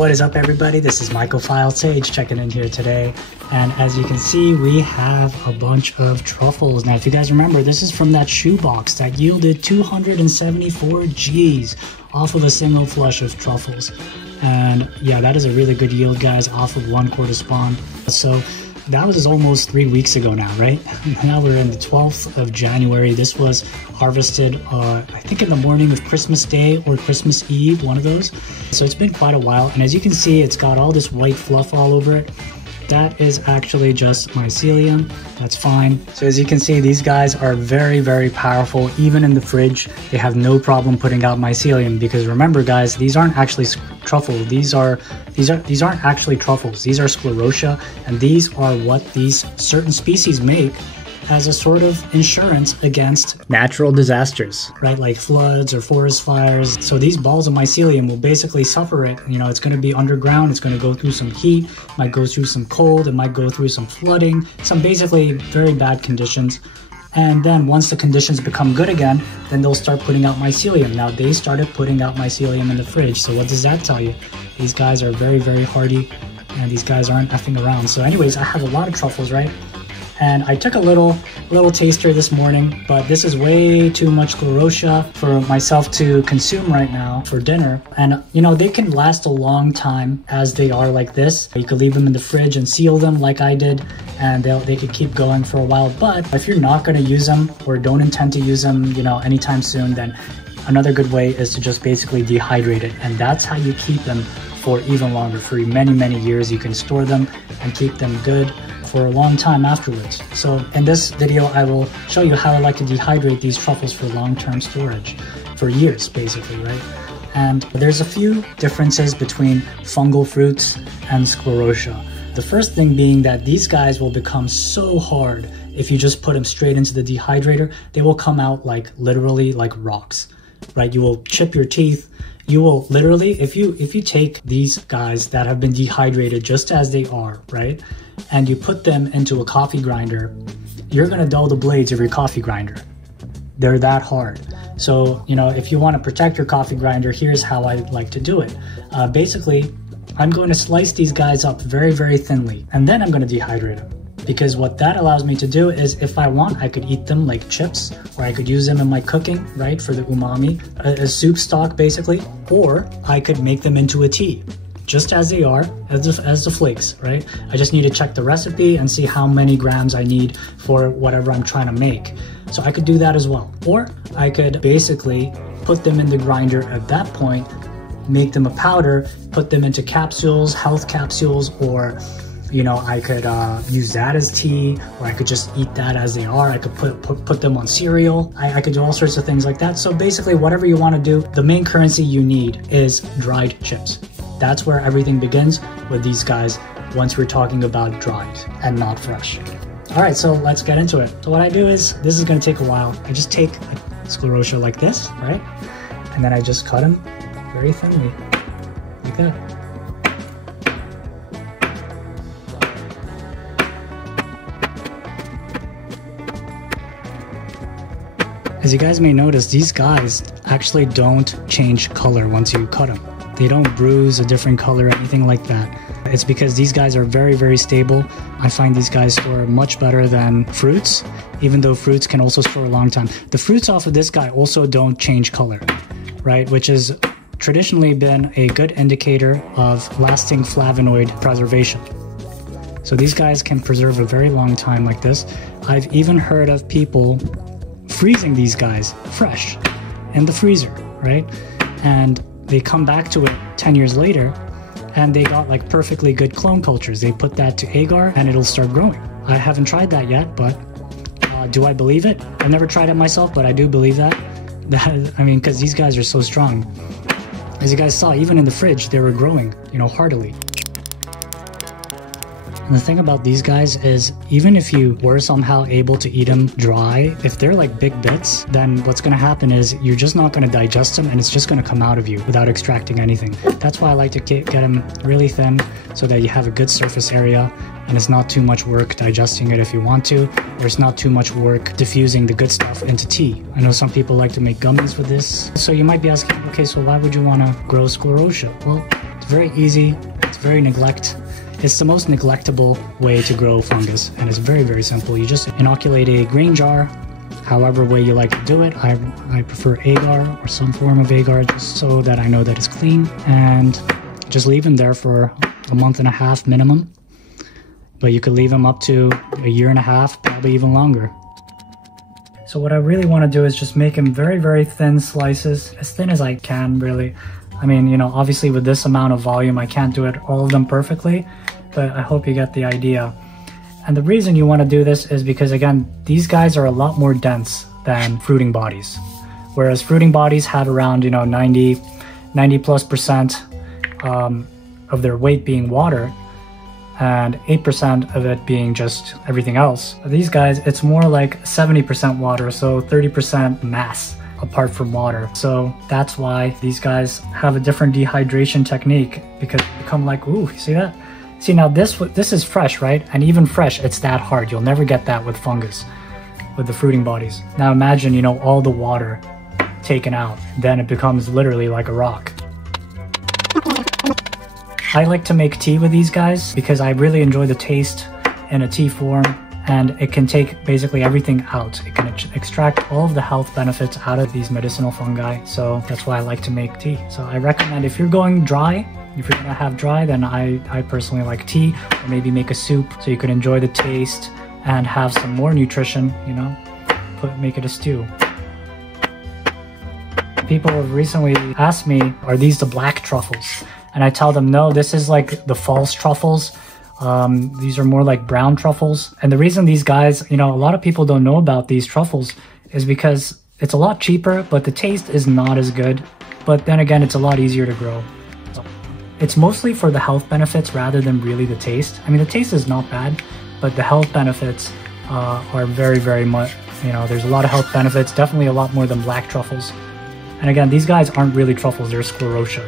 What is up, everybody? This is Myco-File Sage checking in here today, and as you can see, we have a bunch of truffles. Now, if you guys remember, this is from that shoebox that yielded 274 G's off of a single flush of truffles. And yeah, that is a really good yield, guys, off of 1/4 spawn. So that was almost 3 weeks ago now, right? Now we're in the 12th of January. This was harvested, I think in the morning of Christmas Day or Christmas Eve, one of those. So it's been quite a while. And as you can see, it's got all this white fluff all over it. That is actually just mycelium. That's fine. So as you can see, these guys are very, very powerful. Even in the fridge, they have no problem putting out mycelium, because remember, guys, these aren't actually truffle. These aren't actually truffles. These are sclerotia, and these are what these certain species make as a sort of insurance against natural disasters, right? Like floods or forest fires. So these balls of mycelium will basically suffer it. You know, it's going to be underground. It's going to go through some heat, might go through some cold, it might go through some flooding, some basically very bad conditions. And then once the conditions become good again, then they'll start putting out mycelium. Now, they started putting out mycelium in the fridge. So what does that tell you? These guys are very, very hardy, and these guys aren't effing around. So anyways, I have a lot of truffles, right? And I took a little taster this morning, but this is way too much sclerotia for myself to consume right now for dinner. And you know, they can last a long time as they are like this. You could leave them in the fridge and seal them like I did, and they could keep going for a while. But if you're not gonna use them or don't intend to use them, you know, anytime soon, then another good way is to just basically dehydrate it. And that's how you keep them for even longer, for many, many years. You can store them and keep them good for a long time afterwards. So in this video, I will show you how I like to dehydrate these truffles for long-term storage, for years basically, right? And there's a few differences between fungal fruits and sclerotia. The first thing being that these guys will become so hard if you just put them straight into the dehydrator. They will come out like literally like rocks, right? You will chip your teeth. You will literally, if you take these guys that have been dehydrated just as they are, right, and you put them into a coffee grinder, you're gonna dull the blades of your coffee grinder. They're that hard. So, you know, if you want to protect your coffee grinder, here's how I like to do it. Basically, I'm going to slice these guys up very, very thinly, and then I'm going to dehydrate them. Because what that allows me to do is, if I want, I could eat them like chips, or I could use them in my cooking, right, for the umami, a soup stock basically, or I could make them into a tea, just as they are, as the flakes, right? I just need to check the recipe and see how many grams I need for whatever I'm trying to make. So I could do that as well. Or I could basically put them in the grinder at that point, make them a powder, put them into capsules, health capsules, or you know, I could use that as tea, or I could just eat that as they are. I could put them on cereal. I could do all sorts of things like that. So basically, whatever you want to do, the main currency you need is dried chips. That's where everything begins with these guys once we're talking about dried and not fresh. All right, so let's get into it. So what I do is, this is going to take a while. I just take a sclerotia like this, right? And then I just cut them very thinly, like that. As you guys may notice, these guys actually don't change color once you cut them. They don't bruise a different color or anything like that. It's because these guys are very, very stable. I find these guys store much better than fruits, even though fruits can also store a long time. The fruits off of this guy also don't change color, right? Which has traditionally been a good indicator of lasting flavonoid preservation. So these guys can preserve a very long time like this. I've even heard of people freezing these guys fresh in the freezer, right? And they come back to it 10 years later, and they got like perfectly good clone cultures. They put that to agar and it'll start growing. I haven't tried that yet, but do I believe it? I've never tried it myself, but I do believe that. I mean, because these guys are so strong. As you guys saw, even in the fridge, they were growing, you know, heartily. And the thing about these guys is, even if you were somehow able to eat them dry, if they're like big bits, then what's going to happen is you're just not going to digest them, and it's just going to come out of you without extracting anything. That's why I like to get them really thin, so that you have a good surface area, and it's not too much work digesting it if you want to, or it's not too much work diffusing the good stuff into tea. I know some people like to make gummies with this. So you might be asking, okay, so why would you want to grow sclerotia? Well, very easy, it's very it's the most neglectable way to grow fungus, and it's very, very simple. You just inoculate a grain jar, however way you like to do it. I prefer agar or some form of agar, just so that I know that it's clean, and just leave them there for a month and a half minimum. But you could leave them up to a year and a half, probably even longer. So what I really want to do is just make them very, very thin slices, as thin as I can, really. I mean, you know, obviously with this amount of volume, I can't do it all of them perfectly, but I hope you get the idea. And the reason you want to do this is because, again, these guys are a lot more dense than fruiting bodies. Whereas fruiting bodies have around, you know, 90+% of their weight being water, and 8% of it being just everything else. These guys, it's more like 70% water, so 30% mass apart from water. So that's why these guys have a different dehydration technique, because they become like, ooh, you see that? See, now this is fresh, right? And even fresh, it's that hard. You'll never get that with fungus, with the fruiting bodies. Now imagine, you know, all the water taken out, then it becomes literally like a rock. I like to make tea with these guys because I really enjoy the taste in a tea form, and it can take basically everything out. It can extract all of the health benefits out of these medicinal fungi, so that's why I like to make tea. So I recommend, if you're going dry, if you're gonna have dry, then I personally like tea, or maybe make a soup so you can enjoy the taste and have some more nutrition, you know, make it a stew. People have recently asked me, are these the black truffles? And I tell them, no, this is like the false truffles. These are more like brown truffles. And the reason these guys, you know, a lot of people don't know about these truffles is because it's a lot cheaper, but the taste is not as good. But then again, it's a lot easier to grow. It's mostly for the health benefits rather than really the taste. I mean, the taste is not bad, but the health benefits are very, very much, you know, there's a lot of health benefits, definitely a lot more than black truffles. And again, these guys aren't really truffles, they're sclerotia.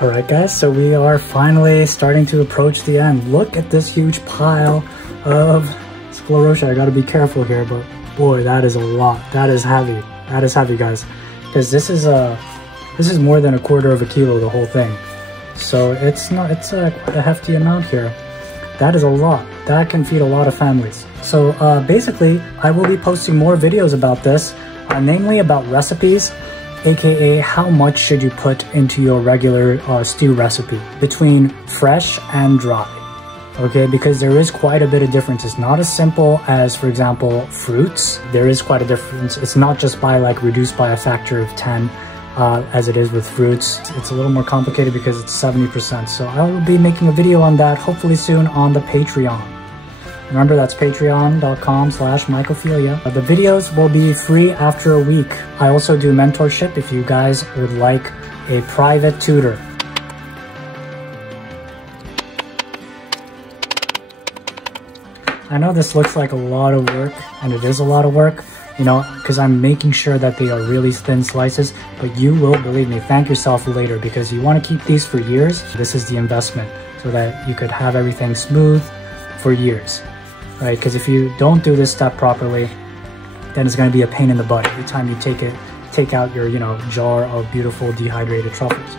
Alright guys, so we are finally starting to approach the end. Look at this huge pile of sclerotia. I gotta be careful here, but boy, that is a lot. That is heavy. That is heavy, guys. Because this is more than 1/4 kilo, the whole thing. So it's quite a hefty amount here. That is a lot. That can feed a lot of families. So basically, I will be posting more videos about this, namely about recipes, aka how much should you put into your regular stew recipe between fresh and dry. Okay, because there is quite a bit of difference. It's not as simple as, for example, fruits. There is quite a difference. It's not just by like reduced by a factor of 10 as it is with fruits. It's a little more complicated because it's 70%. So I will be making a video on that hopefully soon on the Patreon. Remember, that's patreon.com/mycophilia. The videos will be free after a week. I also do mentorship if you guys would like a private tutor. I know this looks like a lot of work, and it is a lot of work, you know, because I'm making sure that they are really thin slices, but you will, believe me, thank yourself later, because you want to keep these for years. This is the investment, so that you could have everything smooth for years, right? Because if you don't do this step properly, then it's going to be a pain in the butt every time you take out your, you know, jar of beautiful dehydrated truffles.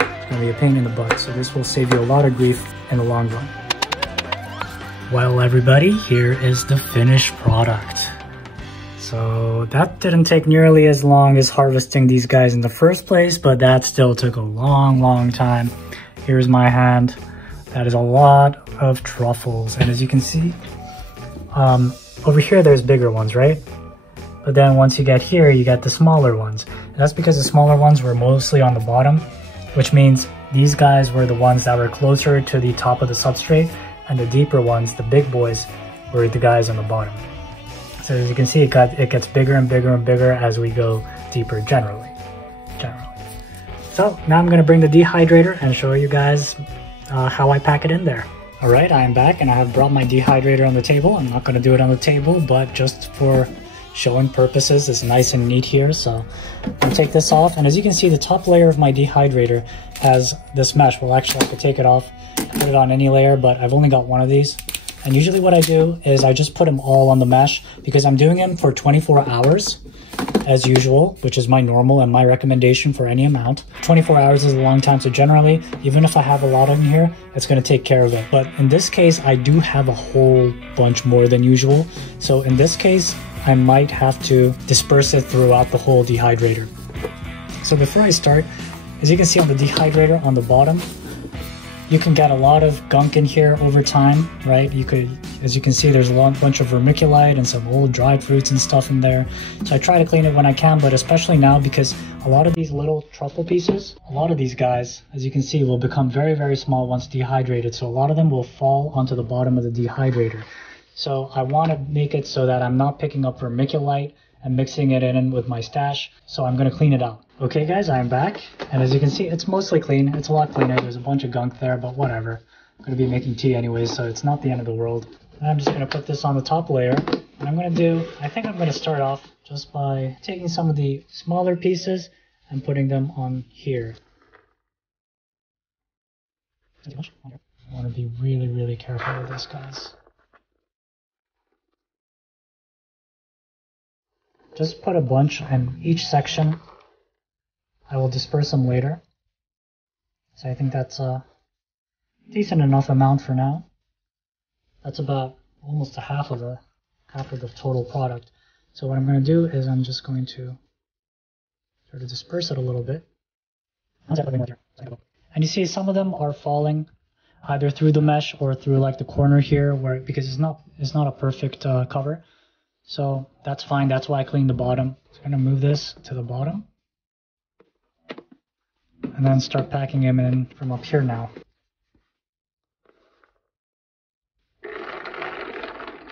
It's going to be a pain in the butt, so this will save you a lot of grief in the long run. Well, everybody, here is the finished product. So that didn't take nearly as long as harvesting these guys in the first place, but that still took a long, long time. Here's my hand. That is a lot of truffles. And as you can see, over here there's bigger ones, right? But then once you get here, you get the smaller ones. And that's because the smaller ones were mostly on the bottom, which means these guys were the ones that were closer to the top of the substrate, and the deeper ones, the big boys, were the guys on the bottom. So as you can see, it gets bigger and bigger and bigger as we go deeper generally. So now I'm going to bring the dehydrator and show you guys how I pack it in there. Alright, I am back and I have brought my dehydrator on the table. I'm not going to do it on the table, but just for showing purposes, it's nice and neat here. So I'll take this off, and as you can see, the top layer of my dehydrator has this mesh. Well, actually I could take it off and put it on any layer, but I've only got one of these. And usually what I do is I just put them all on the mesh because I'm doing them for 24 hours. as usual, which is my normal and my recommendation for any amount. 24 hours is a long time, so generally, even if I have a lot in here, it's going to take care of it. But in this case, I do have a whole bunch more than usual. So in this case, I might have to disperse it throughout the whole dehydrator. So before I start, as you can see on the dehydrator on the bottom, you can get a lot of gunk in here over time, right? You could, as you can see, there's a long bunch of vermiculite and some old dried fruits and stuff in there. So I try to clean it when I can, but especially now because a lot of these little truffle pieces, a lot of these guys, as you can see, will become very, very small once dehydrated. So a lot of them will fall onto the bottom of the dehydrator. So I want to make it so that I'm not picking up vermiculite and mixing it in with my stash. So I'm going to clean it out. Okay guys, I'm back, and as you can see, it's mostly clean. It's a lot cleaner. There's a bunch of gunk there, but whatever. I'm going to be making tea anyways, so it's not the end of the world. And I'm just going to put this on the top layer, and I'm going to do, I think I'm going to start off just by taking some of the smaller pieces and putting them on here. I want to be really, really careful with this, guys. Just put a bunch in each section. I will disperse them later. So I think that's a decent enough amount for now. That's about almost a half of the total product. So what I'm going to do is I'm just going to sort of disperse it a little bit. And you see some of them are falling either through the mesh or through like the corner here, where because it's not a perfect cover. So that's fine. That's why I cleaned the bottom. So I'm going to move this to the bottom. And then start packing them in from up here now.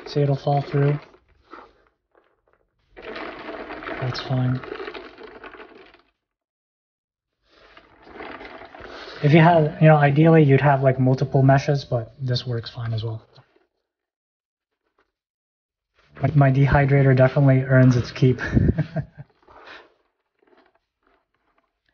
See, it'll fall through. That's fine. If you have, ideally you'd have like multiple meshes, but this works fine as well. My dehydrator definitely earns its keep.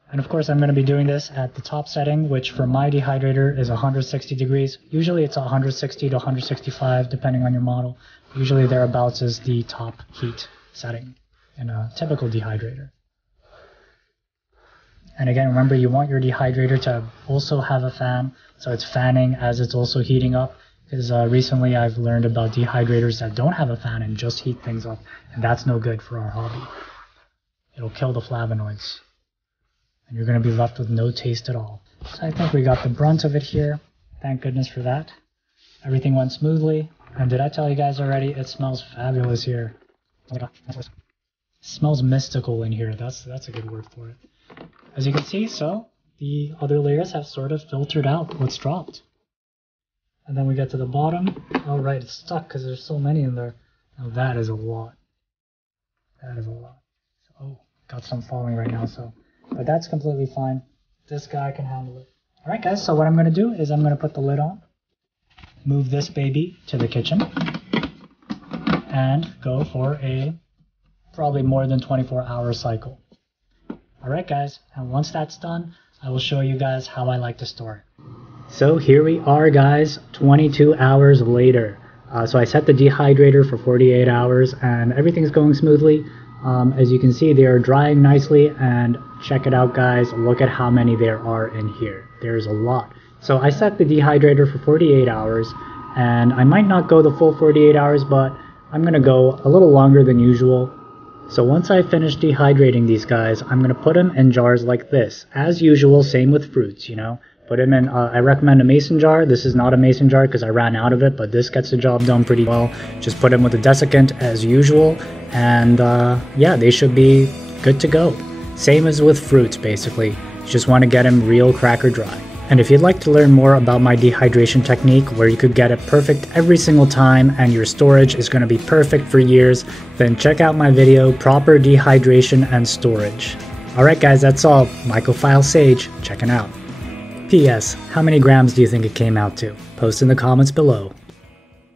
And of course I'm going to be doing this at the top setting, which for my dehydrator is 160 degrees. Usually it's 160 to 165 depending on your model. Usually thereabouts is the top heat setting in a typical dehydrator. And again, remember, you want your dehydrator to also have a fan, so it's fanning as it's also heating up. Because recently I've learned about dehydrators that don't have a fan and just heat things up, and that's no good for our hobby. It'll kill the flavonoids, and you're going to be left with no taste at all. So I think we got the brunt of it here. Thank goodness for that. Everything went smoothly. And did I tell you guys already? It smells fabulous here. Oh my God, it smells mystical in here. That's a good word for it. As you can see, so the other layers have sort of filtered out what's dropped. And then we get to the bottom. Oh right, it's stuck because there's so many in there. Now that is a lot. That is a lot. Oh, got some falling right now, so. But that's completely fine. This guy can handle it. Alright guys, so what I'm going to do is I'm going to put the lid on. Move this baby to the kitchen. And go for a probably more than 24-hour cycle. Alright guys, and once that's done, I will show you guys how I like to store it. So here we are guys, 22 hours later. So I set the dehydrator for 48 hours and everything's going smoothly. As you can see, they are drying nicely, and check it out guys, look at how many there are in here. There's a lot. So I set the dehydrator for 48 hours, and I might not go the full 48 hours, but I'm going to go a little longer than usual. So once I finish dehydrating these guys, I'm going to put them in jars like this. As usual, same with fruits, Put them in, I recommend a mason jar. This is not a mason jar because I ran out of it, but this gets the job done pretty well. Just put them with a desiccant as usual, and yeah, they should be good to go. Same as with fruits, basically. You just want to get them real cracker dry. And if you'd like to learn more about my dehydration technique, where you could get it perfect every single time and your storage is going to be perfect for years, then check out my video, Proper Dehydration and Storage. Alright guys, that's all. Mycophile Sage, checking out. P.S. How many grams do you think it came out to? Post in the comments below.